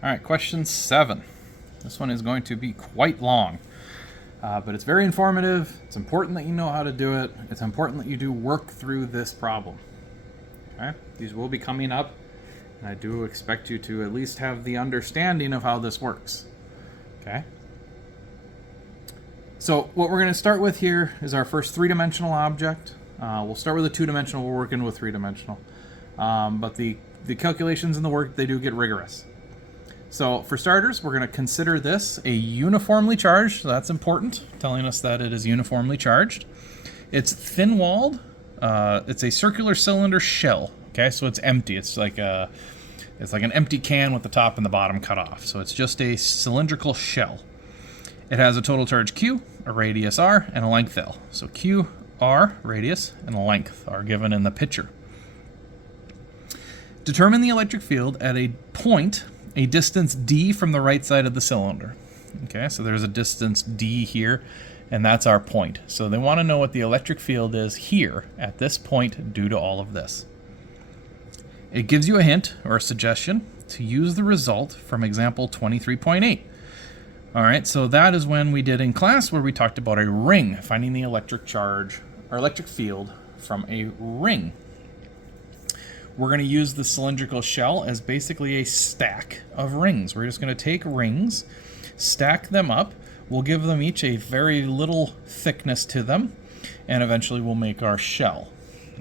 All right, question 7. This one is going to be quite long, but it's very informative. It's important that you know how to do it. It's important that you do work through this problem. Okay? These will be coming up, and I do expect you to at least have the understanding of how this works. Okay? So what we're going to start with here is our first three-dimensional object. We'll start with a two-dimensional. We're working with three-dimensional. But the calculations and the work, they do get rigorous. So for starters, we're going to consider this a uniformly charged. So that's important, telling us that it is uniformly charged. It's thin-walled. It's a circular cylinder shell. Okay, so it's empty. It's like an empty can with the top and the bottom cut off. So it's just a cylindrical shell. It has a total charge Q, a radius R, and a length L. So Q, R, radius, and length are given in the picture. Determine the electric field at a point, a distance d from the right side of the cylinder. Okay, so there's a distance d here, and that's our point. So they want to know what the electric field is here at this point due to all of this. It gives you a hint or a suggestion to use the result from example 23.8. All right, so that is when we did in class where we talked about a ring, finding the electric charge or electric field from a ring. We're going to use the cylindrical shell as basically a stack of rings. We're just going to take rings, stack them up. We'll give them each a very little thickness to them, and eventually we'll make our shell.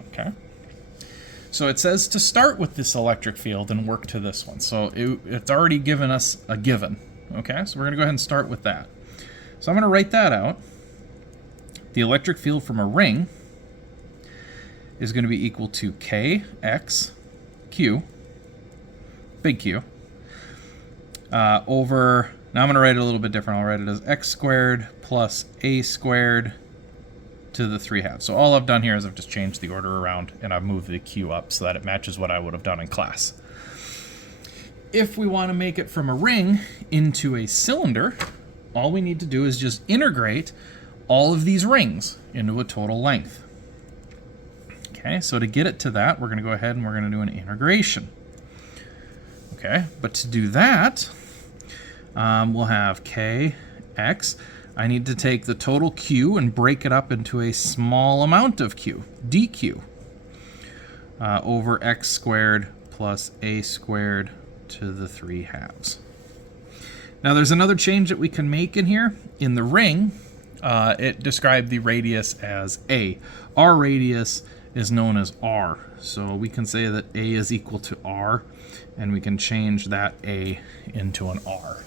Okay. So it says to start with this electric field and work to this one. So it's already given us a given. Okay, so we're going to go ahead and start with that. So I'm going to write that out. The electric field from a ring is going to be equal to Kx Q, big Q, over, now I'm going to write it a little bit different. I'll write it as x squared plus a squared to the 3/2. So all I've done here is I've just changed the order around and I've moved the Q up so that it matches what I would have done in class. If we want to make it from a ring into a cylinder, all we need to do is just integrate all of these rings into a total length. Okay, so to get it to that, we're going to go ahead and we're going to do an integration. Okay, but to do that, we'll have Kx. I need to take the total Q and break it up into a small amount of Q, dQ, over x squared plus a squared to the 3/2. Now there's another change that we can make in here. In the ring, it described the radius as A. Our radius is known as R. So we can say that A is equal to R, and we can change that A into an R.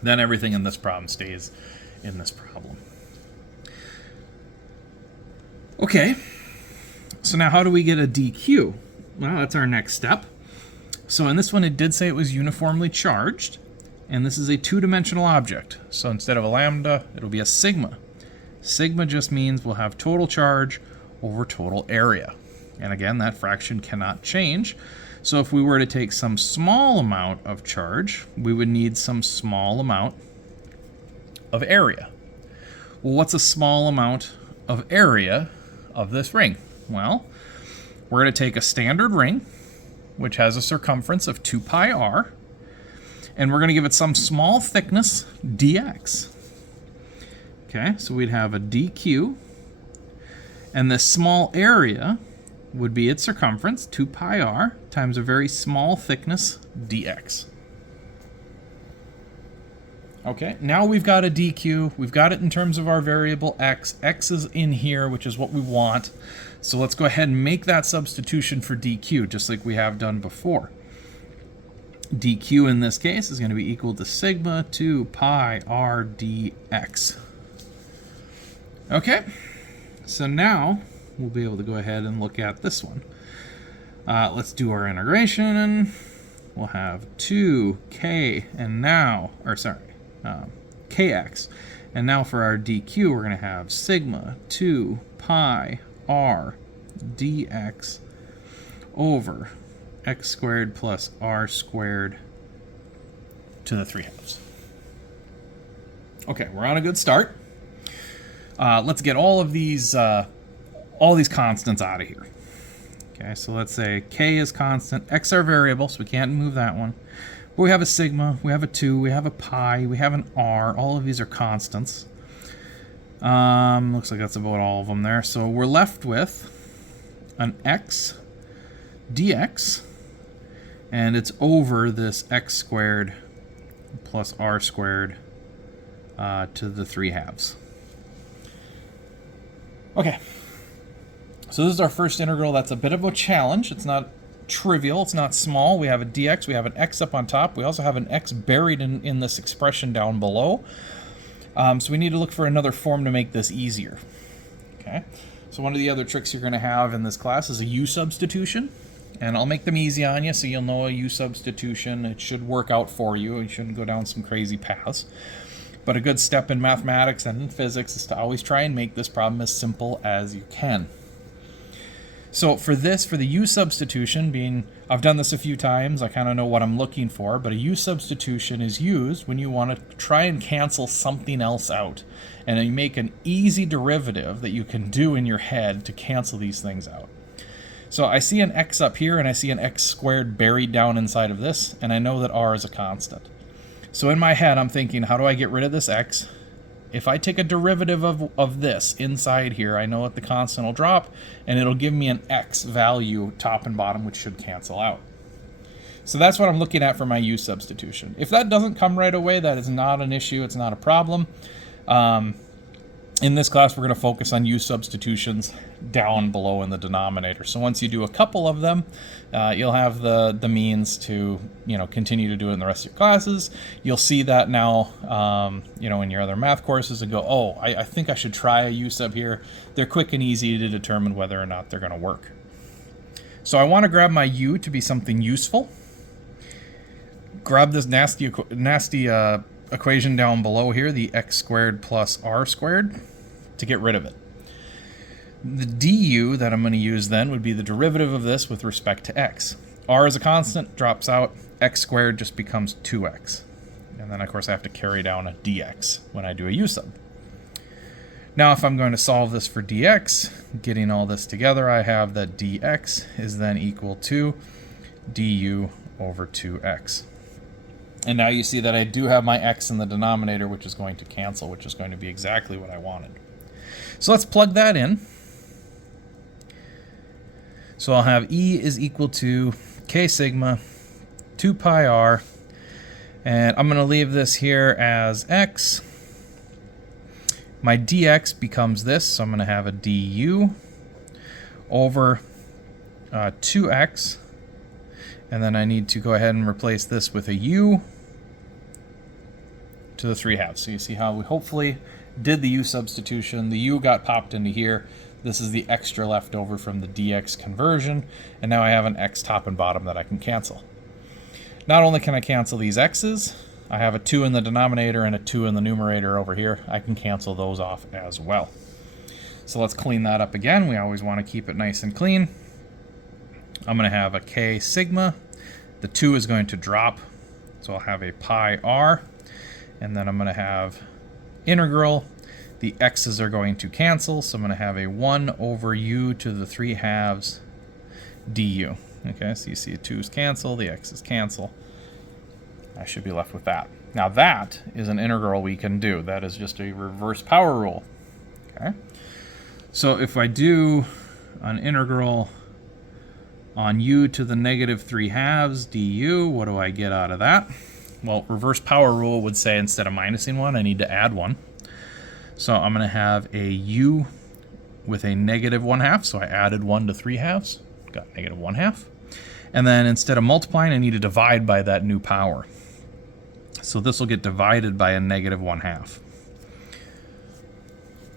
Then everything in this problem stays in this problem. Okay, so now how do we get a dQ? Well, that's our next step. So in this one, it did say it was uniformly charged, and this is a two-dimensional object. So instead of a lambda, it'll be a sigma. Sigma just means we'll have total charge over total area. And again, that fraction cannot change. So if we were to take some small amount of charge, we would need some small amount of area. Well, what's a small amount of area of this ring? Well, we're going to take a standard ring, which has a circumference of 2 pi r, and we're going to give it some small thickness, dx. Okay, so we'd have a dq, and this small area would be its circumference, 2 pi r, times a very small thickness, dx. Okay, now we've got a dq. We've got it in terms of our variable x. X is in here, which is what we want. So let's go ahead and make that substitution for dq, just like we have done before. dq in this case is going to be equal to sigma 2 pi r dx. Okay, so now we'll be able to go ahead and look at this one. Let's do our integration, and we'll have 2k, and now, kx. And now for our dq, we're going to have sigma 2 pi r dx over x squared plus r squared to the 3/2. Okay, we're on a good start. Let's get all these constants out of here. Okay, so let's say k is constant, x our variable, so we can't move that one. But we have a sigma, we have a 2, we have a pi, we have an r. All of these are constants. Looks like that's about all of them there. So we're left with an x dx, and it's over this x squared plus r squared to the 3/2. Okay, so this is our first integral. That's a bit of a challenge. It's not trivial, it's not small. We have a dx, we have an x up on top, we also have an x buried in this expression down below. So we need to look for another form to make this easier. Okay, so one of the other tricks you're going to have in this class is a u substitution, and I'll make them easy on you so you'll know a u substitution. It should work out for you. You shouldn't go down some crazy paths. But a good step in mathematics and in physics is to always try and make this problem as simple as you can. So for the u substitution, being I've done this a few times, I kind of know what I'm looking for, but a u substitution is used when you want to try and cancel something else out. And you make an easy derivative that you can do in your head to cancel these things out. So I see an x up here, and I see an x squared buried down inside of this, and I know that r is a constant. So in my head, I'm thinking, how do I get rid of this x? If I take a derivative of this inside here, I know that the constant will drop, and it'll give me an x value top and bottom, which should cancel out. So that's what I'm looking at for my u substitution. If that doesn't come right away, that is not an issue. It's not a problem. In this class, we're going to focus on u substitutions down below in the denominator. So once you do a couple of them, you'll have the means to continue to do it in the rest of your classes. You'll see that now in your other math courses and go, oh, I think I should try a u sub here. They're quick and easy to determine whether or not they're going to work. So I want to grab my u to be something useful. Grab this nasty equation down below here, the x squared plus r squared, to get rid of it. The du that I'm going to use then would be the derivative of this with respect to x. R is a constant, drops out, x squared just becomes 2x. And then of course I have to carry down a dx when I do a u sub. Now if I'm going to solve this for dx, getting all this together, I have that dx is then equal to du over 2x. And now you see that I do have my x in the denominator, which is going to cancel, which is going to be exactly what I wanted. So let's plug that in. So I'll have E is equal to K sigma 2 pi r, and I'm going to leave this here as x. My dx becomes this, so I'm going to have a du over 2x, and then I need to go ahead and replace this with a u to the 3/2. So you see how we hopefully did the u substitution. The u got popped into here. This is the extra left over from the dx conversion, and now I have an x top and bottom that I can cancel. Not only can I cancel these x's, I have a 2 in the denominator and a 2 in the numerator over here. I can cancel those off as well. So let's clean that up again. We always want to keep it nice and clean. I'm going to have a k sigma. The 2 is going to drop, so I'll have a pi r. And then I'm going to have integral. The x's are going to cancel, so I'm going to have a 1 over u to the 3/2 du. Okay, so you see the 2's cancel, the x's cancel. I should be left with that. Now that is an integral we can do. That is just a reverse power rule. Okay, so if I do an integral on u to the negative 3/2 du, what do I get out of that? Well, reverse power rule would say instead of minusing 1, I need to add 1. So I'm going to have a u with a negative 1/2. So I added 1 to 3/2, got negative 1/2. And then instead of multiplying, I need to divide by that new power. So this will get divided by a negative 1/2.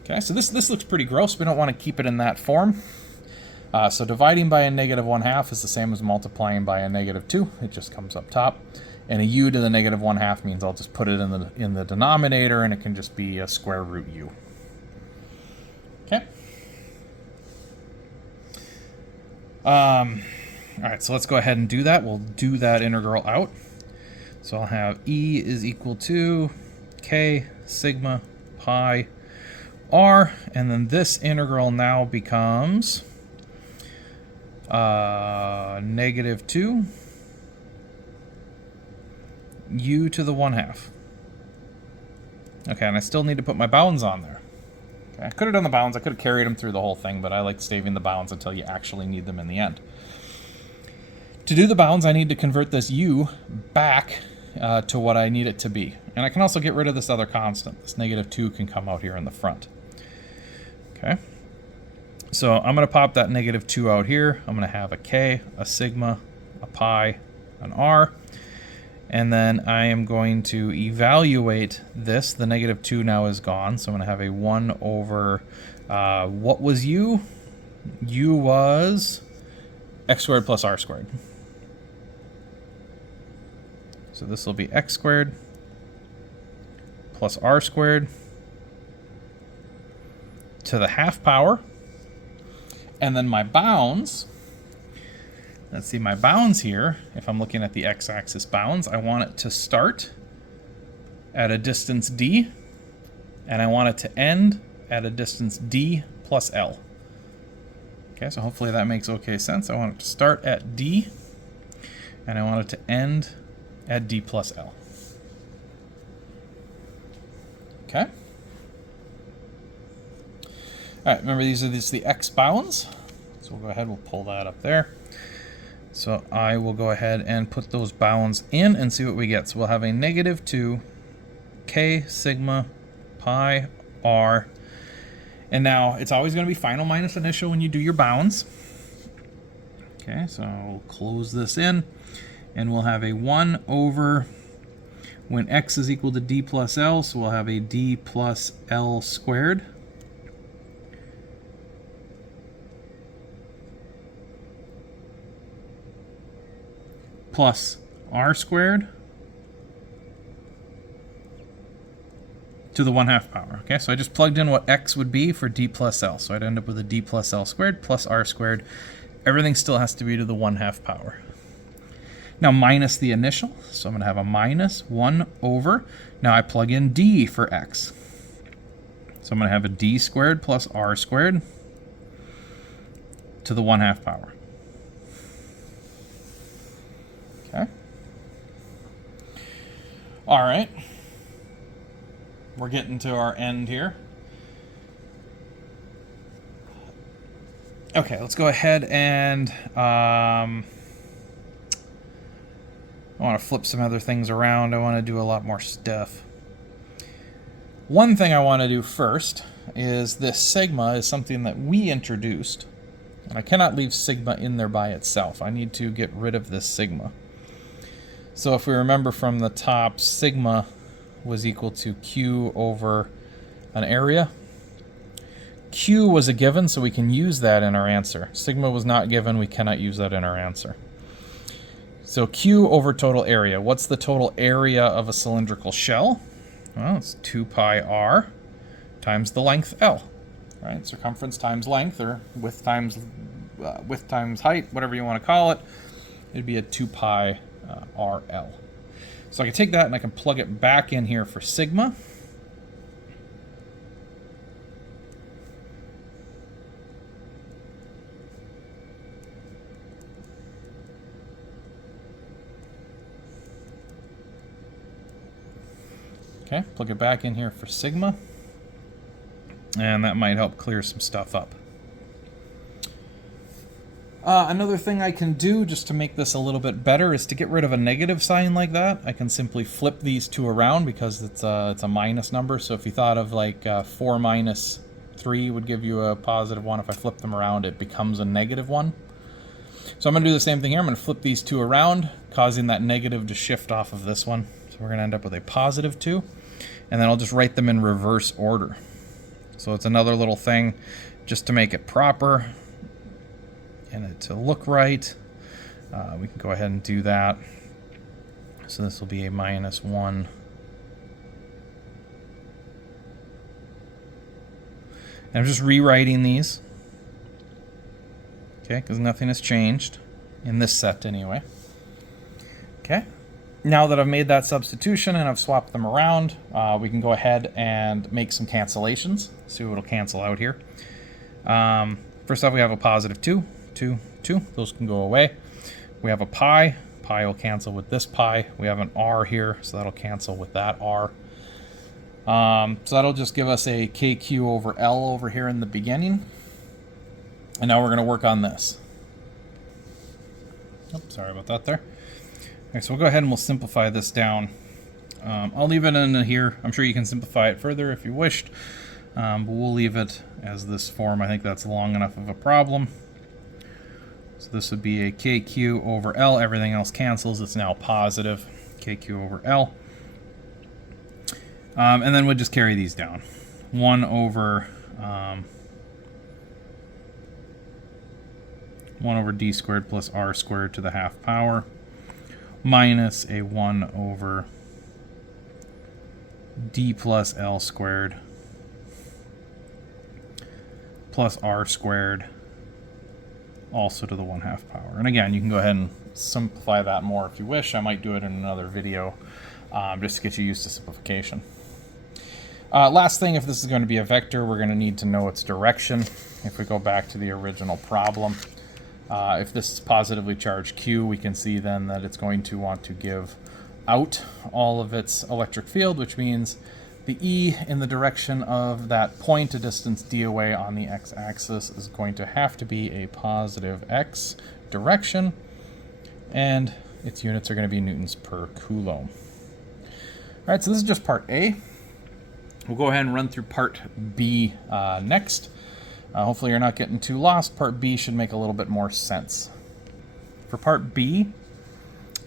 Okay, so this looks pretty gross. We don't want to keep it in that form. So dividing by a negative 1/2 is the same as multiplying by a negative 2. It just comes up top. And a u to the negative 1/2 means I'll just put it in the denominator, and it can just be a square root u. Okay. All right, so let's go ahead and do that. We'll do that integral out. So I'll have E is equal to K sigma pi r, and then this integral now becomes negative 2 u to the 1/2. Okay, and I still need to put my bounds on there. Okay, I could have done the bounds, I could have carried them through the whole thing, but I like saving the bounds until you actually need them in the end. To do the bounds, I need to convert this u back to what I need it to be. And I can also get rid of this other constant. This -2 can come out here in the front. Okay. So I'm going to pop that -2 out here. I'm going to have a k, a sigma, a pi, an r. And then I am going to evaluate this. The -2 now is gone. So I'm going to have a 1 over, what was u? U was x squared plus r squared. So this will be x squared plus r squared to the 1/2 power. And then my bounds, let's see, my bounds here, if I'm looking at the x-axis bounds, I want it to start at a distance d, and I want it to end at a distance d plus l. Okay, so hopefully that makes okay sense. I want it to start at d, and I want it to end at d plus l. Okay. All right, remember these are the x bounds. So we'll go ahead, we'll pull that up there. So I will go ahead and put those bounds in and see what we get. So we'll have a -2 k sigma pi r. And now it's always going to be final minus initial when you do your bounds. Okay, so we'll close this in and we'll have a 1 over when x is equal to d plus l. So we'll have a d plus l squared. Plus r squared to the 1/2 power. Okay, so I just plugged in what x would be for d plus l. So I'd end up with a d plus l squared plus r squared. Everything still has to be to the 1/2 power. Now minus the initial. So I'm going to have a minus 1 over. Now I plug in d for x. So I'm going to have a d squared plus r squared to the 1/2 power. Okay. All right. We're getting to our end here. Okay, let's go ahead and I want to flip some other things around. I want to do a lot more stuff. One thing I want to do first is this sigma is something that we introduced. And I cannot leave sigma in there by itself. I need to get rid of this sigma. So if we remember from the top, sigma was equal to q over an area. Q was a given, so we can use that in our answer. Sigma was not given, we cannot use that in our answer. So Q over total area. What's the total area of a cylindrical shell? Well, it's 2 pi r times the length L. Right? Circumference times length, or width times height, whatever you want to call it. It'd be a 2 pi RL. So I can take that and I can plug it back in here for sigma. Okay, plug it back in here for sigma. And that might help clear some stuff up. Another thing I can do just to make this a little bit better is to get rid of a negative sign like that. I can simply flip these two around because it's a minus number. So if you thought of like 4 minus 3 would give you a positive 1. If I flip them around, it becomes a negative 1. So I'm going to do the same thing here. I'm going to flip these two around, causing that negative to shift off of this one. So we're going to end up with a positive 2. And then I'll just write them in reverse order. So it's another little thing just to make it proper and it to look right. We can go ahead and do that. So this will be a minus 1. And I'm just rewriting these. Okay, because nothing has changed in this set anyway. Okay. Now that I've made that substitution and I've swapped them around, we can go ahead and make some cancellations. See what will cancel out here. First off, we have a positive 2, 2, 2. Those can go away. We have a pi pi will cancel with this pi. We have an r here, so that'll cancel with that r. So that'll just give us a kq over L over here in the beginning. And now we're going to work on this. Oops, sorry about that there. Okay, so we'll go ahead and we'll simplify this down. I'll leave it in here. I'm sure you can simplify it further if you wished. But we'll leave it as this form. I think that's long enough of a problem. So this would be a kq over L. Everything else cancels. It's now positive. Kq over L. And then we'll just carry these down. 1 over 1 over d squared plus r squared to the half power minus a 1 over d plus L squared plus r squared also to the 1/2 power. And again, you can go ahead and simplify that more if you wish. I might do it in another video just to get you used to simplification. Last thing, if this is going to be a vector, we're going to need to know its direction. If we go back to the original problem, if this is positively charged Q, we can see then that it's going to want to give out all of its electric field, which means the E in the direction of that point, a distance d away on the x-axis, is going to have to be a positive x direction, and its units are going to be newtons per coulomb. All right, so this is just part A. We'll go ahead and run through part B next. Hopefully you're not getting too lost. Part B should make a little bit more sense. For part B,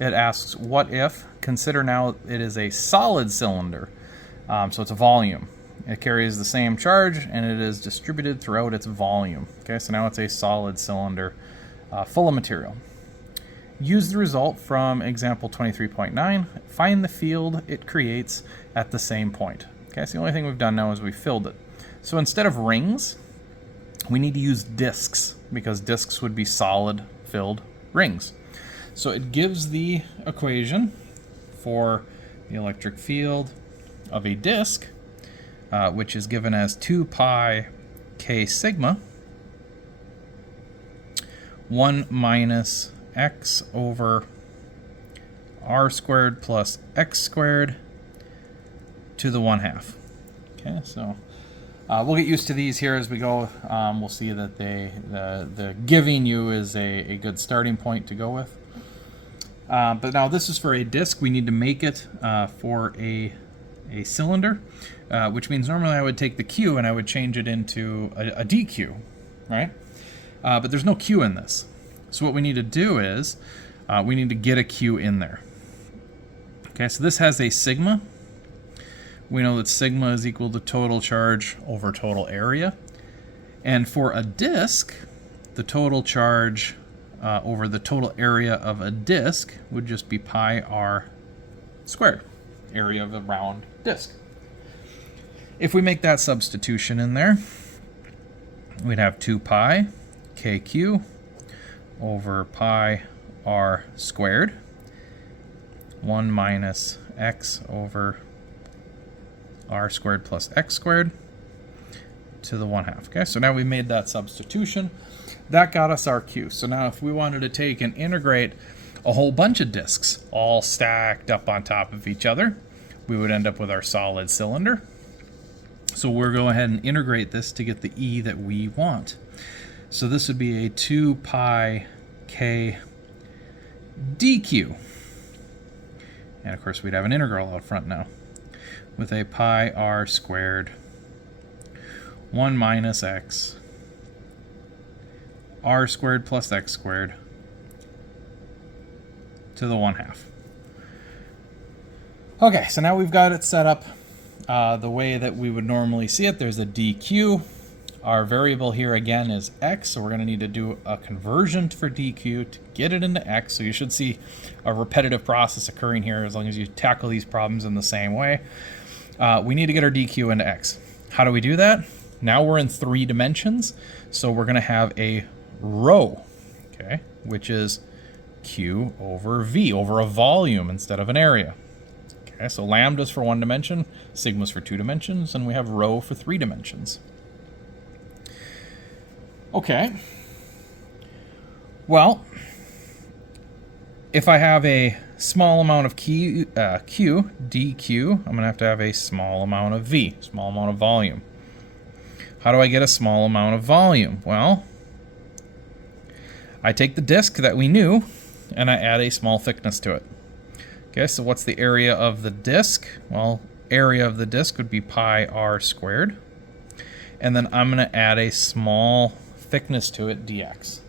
it asks, what if, consider now it is a solid cylinder, so it's a volume. It carries the same charge and it is distributed throughout its volume. Okay, so now it's a solid cylinder full of material. Use the result from example 23.9. Find the field it creates at the same point. Okay, so the only thing we've done now is we filled it. So instead of rings, we need to use disks, because disks would be solid filled rings. So it gives the equation for the electric field of a disk, which is given as 2 pi k sigma 1 minus x over r squared plus x squared to the 1/2. Okay, so we'll get used to these here as we go. We'll see that the giving you is a good starting point to go with. But now this is for a disk. We need to make it for a cylinder, which means normally I would take the Q and I would change it into a DQ, right? But there's no Q in this. So what we need to do is we need to get a Q in there. Okay, so this has a sigma. We know that sigma is equal to total charge over total area. And for a disk, the total charge over the total area of a disk would just be pi r squared, area of a round disk. If we make that substitution in there, we'd have 2 pi kq over pi r squared, 1 minus x over r squared plus x squared to the 1/2. Okay, so now we made that substitution. That got us our Q. So now if we wanted to take and integrate a whole bunch of disks all stacked up on top of each other, we would end up with our solid cylinder. So we'll go ahead and integrate this to get the E that we want. So this would be a 2 pi k dq. And of course we'd have an integral out front now, with a pi r squared 1 minus x r squared plus x squared to the 1/2. Okay, so now we've got it set up the way that we would normally see it. There's a dq. Our variable here again is x, so we're going to need to do a conversion for dq to get it into x. So you should see a repetitive process occurring here as long as you tackle these problems in the same way. We need to get our dq into x. How do we do that? Now we're in 3 dimensions, so we're going to have a rho, okay, which is q over v, over a volume instead of an area. Okay, so lambda's for 1 dimension, sigma's for 2 dimensions, and we have rho for 3 dimensions. Okay, well, If I have a small amount of dq, I'm going to have a small amount of v, small amount of volume. How do I get a small amount of volume? Well, I take the disk that we knew, and I add a small thickness to it. Okay, so what's the area of the disk? Well, area of the disk would be pi r squared. And then I'm going to add a small thickness to it, dx.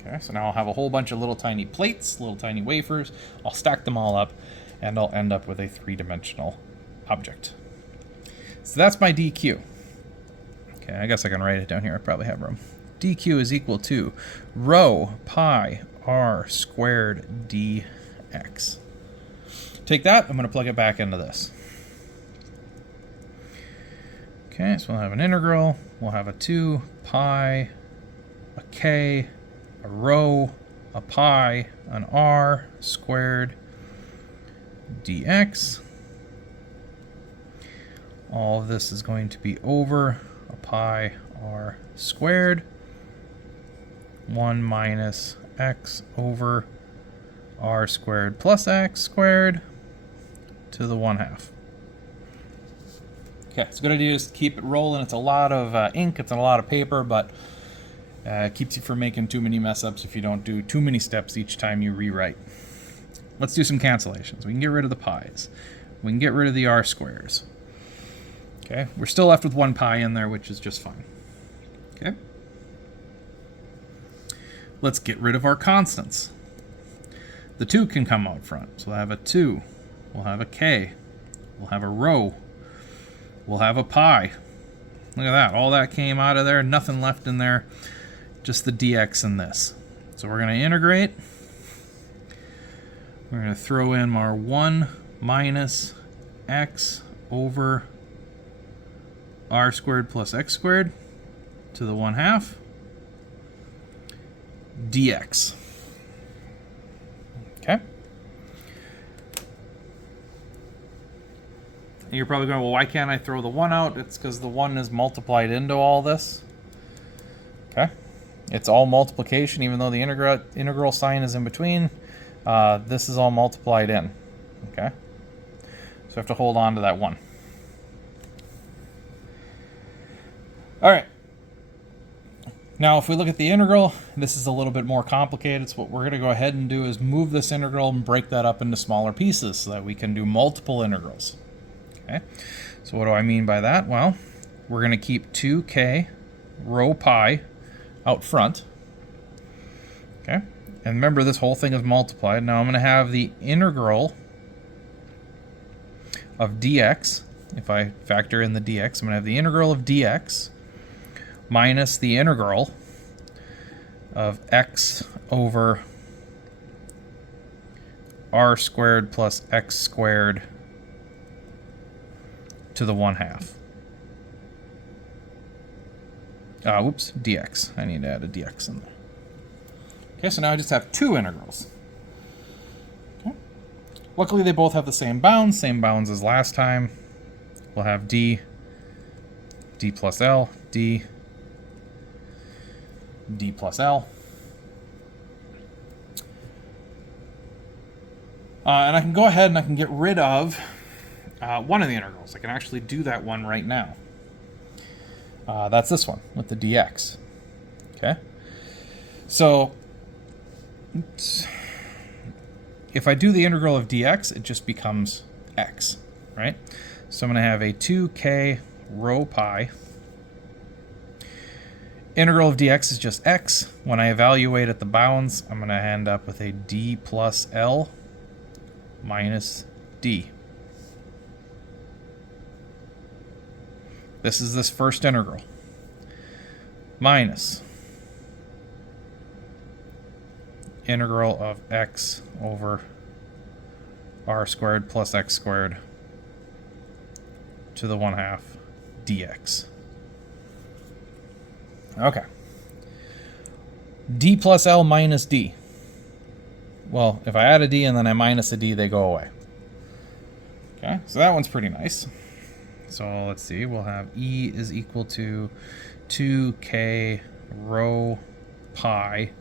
Okay, so now I'll have a whole bunch of little tiny plates, little tiny wafers. I'll stack them all up, and I'll end up with a three-dimensional object. So that's my dq. Okay, I guess I can write it down here. I probably have room. dq is equal to rho pi r squared dx. Take that, I'm going to plug it back into this. Okay, so we'll have an integral, we'll have a 2 pi, a k, a rho, a pi, an r squared dx. All of this is going to be over a pi r squared, 1 minus x over r squared plus x squared to the 1/2. Okay, it's a good idea just to keep it rolling. It's a lot of ink, it's a lot of paper, but it keeps you from making too many mess ups if you don't do too many steps each time you rewrite. Let's do some cancellations. We can get rid of the pi's. We can get rid of the r squares. Okay, we're still left with 1 pi in there, which is just fine. Okay. Let's get rid of our constants. The 2 can come out front. So we'll have a 2. We'll have a k. We'll have a rho. We'll have a pi. Look at that. All that came out of there. Nothing left in there. Just the dx in this. So we're going to integrate. We're going to throw in our 1 minus x over r squared plus x squared to the 1/2 dx. Okay. And you're probably going, well, why can't I throw the 1 out? It's because the 1 is multiplied into all this. Okay. It's all multiplication, even though the integral sign is in between. This is all multiplied in. Okay. So I have to hold on to that 1. All right. Now, if we look at the integral, this is a little bit more complicated. So what we're going to go ahead and do is move this integral and break that up into smaller pieces so that we can do multiple integrals. Okay. So what do I mean by that? Well, we're going to keep 2k rho pi out front. Okay. And remember, this whole thing is multiplied. Now I'm going to have the integral of dx. If I factor in the dx, I'm going to have the integral of dx minus the integral of x over r squared plus x squared to the 1/2. Whoops, dx. I need to add a dx in there. Okay, so now I just have 2 integrals. Okay. Luckily, they both have the same bounds as last time. We'll have d plus l, d plus l. And I can go ahead and I can get rid of one of the integrals. I can actually do that one right now. That's this one with the dx. Okay. So, oops. If I do the integral of dx, it just becomes x, right? So I'm going to have a 2k rho pi. Integral of dx is just x. When I evaluate at the bounds, I'm going to end up with a d plus l minus d. This is this first integral. Minus integral of x over r squared plus x squared to the 1/2 dx. Okay. D plus L minus D. Well, if I add a D and then I minus a D, they go away. Okay, so that one's pretty nice. So let's see, we'll have E is equal to 2k rho pi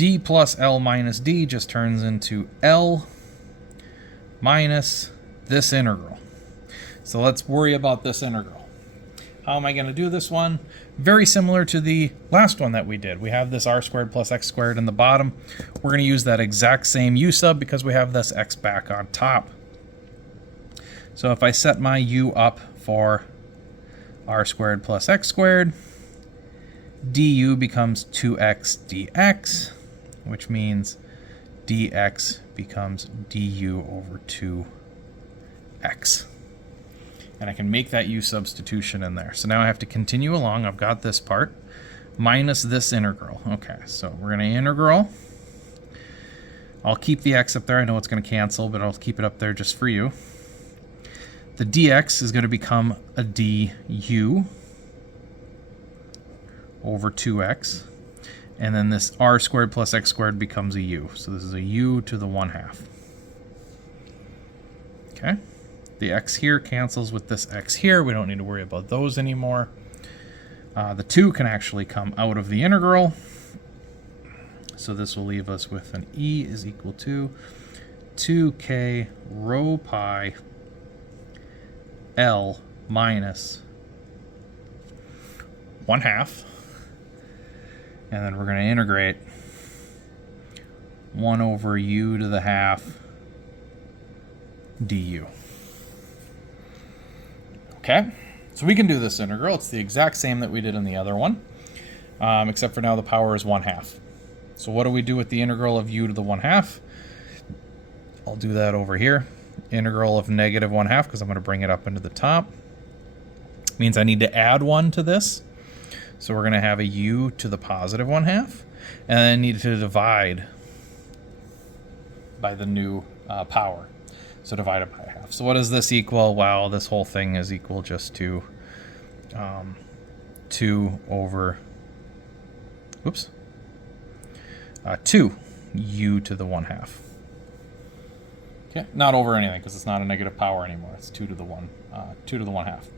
d plus L minus d just turns into L minus this integral. So let's worry about this integral. How am I going to do this one? Very similar to the last one that we did. We have this r squared plus x squared in the bottom. We're going to use that exact same u sub because we have this x back on top. So if I set my u up for r squared plus x squared, du becomes 2x dx, which means dx becomes du over 2x. And I can make that u substitution in there. So now I have to continue along. I've got this part minus this integral. Okay, so we're going to integral. I'll keep the x up there. I know it's going to cancel, but I'll keep it up there just for you. The dx is going to become a du over 2x. And then this r squared plus x squared becomes a u. So this is a u to the 1/2. Okay. The x here cancels with this x here. We don't need to worry about those anymore. The 2 can actually come out of the integral. So this will leave us with an e is equal to 2k rho pi L minus 1/2. And then we're going to integrate 1 over u to the 1/2 du. Okay, so we can do this integral. It's the exact same that we did in the other one, except for now the power is 1/2. So what do we do with the integral of u to the 1/2? I'll do that over here. Integral of negative 1/2, because I'm going to bring it up into the top. Means I need to add 1 to this. So we're going to have a u to the positive 1/2, and then I need to divide by the new power. So divide it by 1/2. So what does this equal? Well, this whole thing is equal just to 2 over, 2 u to the 1/2. Okay, not over anything because it's not a negative power anymore. It's 2 to the 1/2. 2u to the 1/2.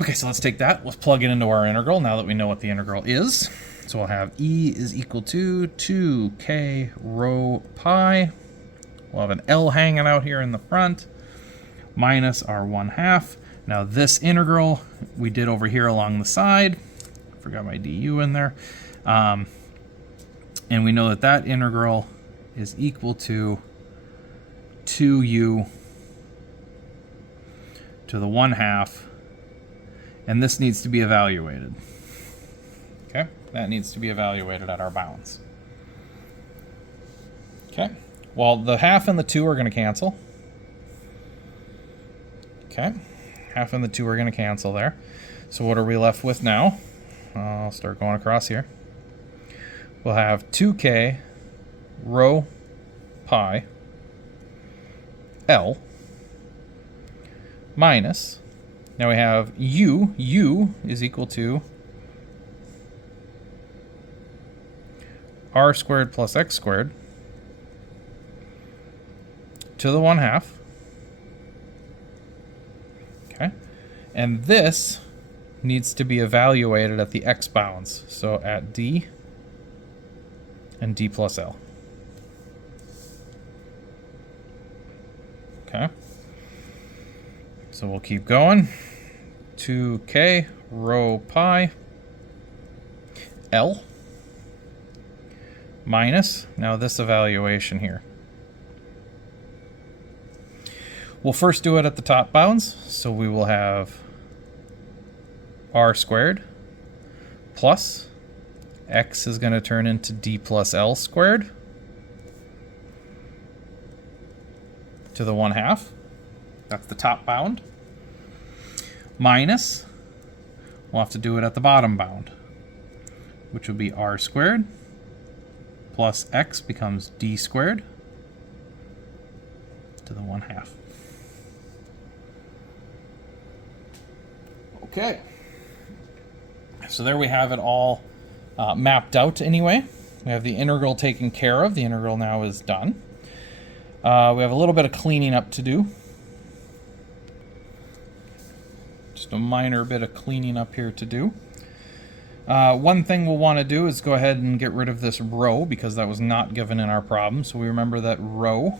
Okay, so let's take that. Let's plug it into our integral now that we know what the integral is. So we'll have e is equal to 2k rho pi. We'll have an L hanging out here in the front, minus our 1/2. Now this integral we did over here along the side. Forgot my du in there. And we know that that integral is equal to 2u to the 1/2. And this needs to be evaluated. Okay, that needs to be evaluated at our bounds. Okay. Well, the 1/2 and the 2 are going to cancel. Okay, 1/2 and the 2 are going to cancel there. So what are we left with now? I'll start going across here. We'll have 2k rho pi L minus, now we have u is equal to r squared plus x squared to the 1/2. Okay, and this needs to be evaluated at the x bounds, so at d and d plus L. Okay, so we'll keep going. 2k rho pi L minus, now this evaluation here. We'll first do it at the top bounds, so we will have r squared plus x is going to turn into d plus L squared to the 1/2. That's the top bound. Minus, we'll have to do it at the bottom bound, which will be r squared plus x becomes d squared to the 1/2. Okay, so there we have it all mapped out anyway. We have the integral taken care of. The integral now is done. We have a little bit of cleaning up to do. Just a minor bit of cleaning up here to do. One thing we'll want to do is go ahead and get rid of this rho, because that was not given in our problem. So we remember that rho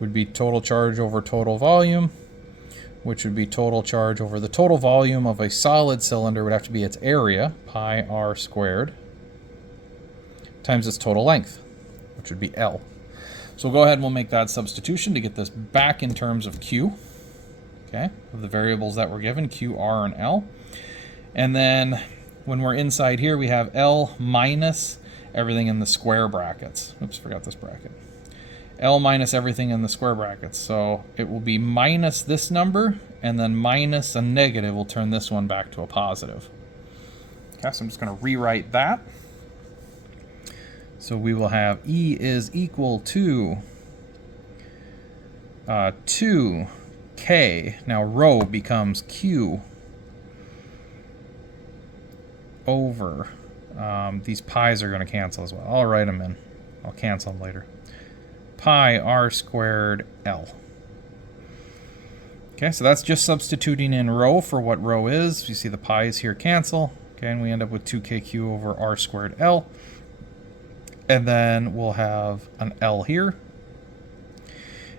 would be total charge over total volume, which would be total charge over the total volume of a solid cylinder would have to be its area, pi r squared, times its total length, which would be L. So we'll go ahead and we'll make that substitution to get this back in terms of Q, okay, of the variables that were given, Q, R, and L. And then when we're inside here, we have L minus everything in the square brackets. Oops, forgot this bracket. L minus everything in the square brackets. So it will be minus this number, and then minus a negative will turn this one back to a positive. Okay, so I'm just going to rewrite that. So we will have E is equal to 2K. Now rho becomes Q over, these pi's are going to cancel as well. I'll write them in. I'll cancel them later. Pi r squared L. Okay, so that's just substituting in rho for what rho is. You see the pi's here cancel. Okay, and we end up with 2kq over r squared L. And then we'll have an L here.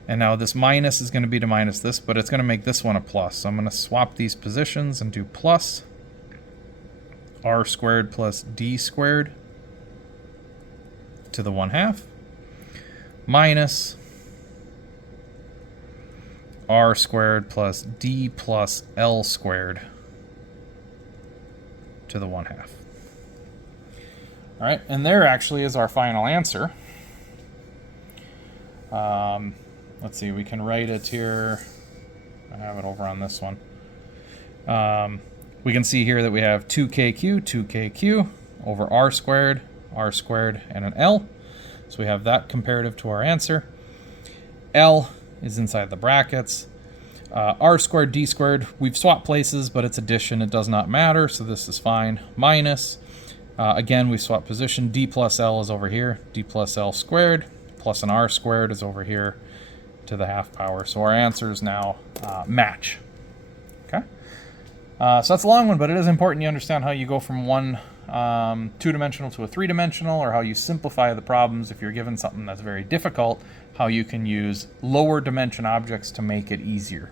And now this minus is going to be to minus this, but it's going to make this one a plus. So I'm going to swap these positions and do plus r squared plus d squared to the 1/2 minus r squared plus d plus L squared to the 1/2. All right, and there actually is our final answer. Let's see, we can write it here. I have it over on this one. We can see here that we have 2kq over r squared, and an L. So we have that comparative to our answer. L is inside the brackets. R squared, D squared, we've swapped places, but it's addition. It does not matter, so this is fine. Minus, again, we swap position. D plus L is over here. D plus L squared plus an R squared is over here to the 1/2 power. So our answers now match. Okay. So that's a long one, but it is important you understand how you go from one two-dimensional to a three-dimensional, or how you simplify the problems if you're given something that's very difficult, how you can use lower dimension objects to make it easier.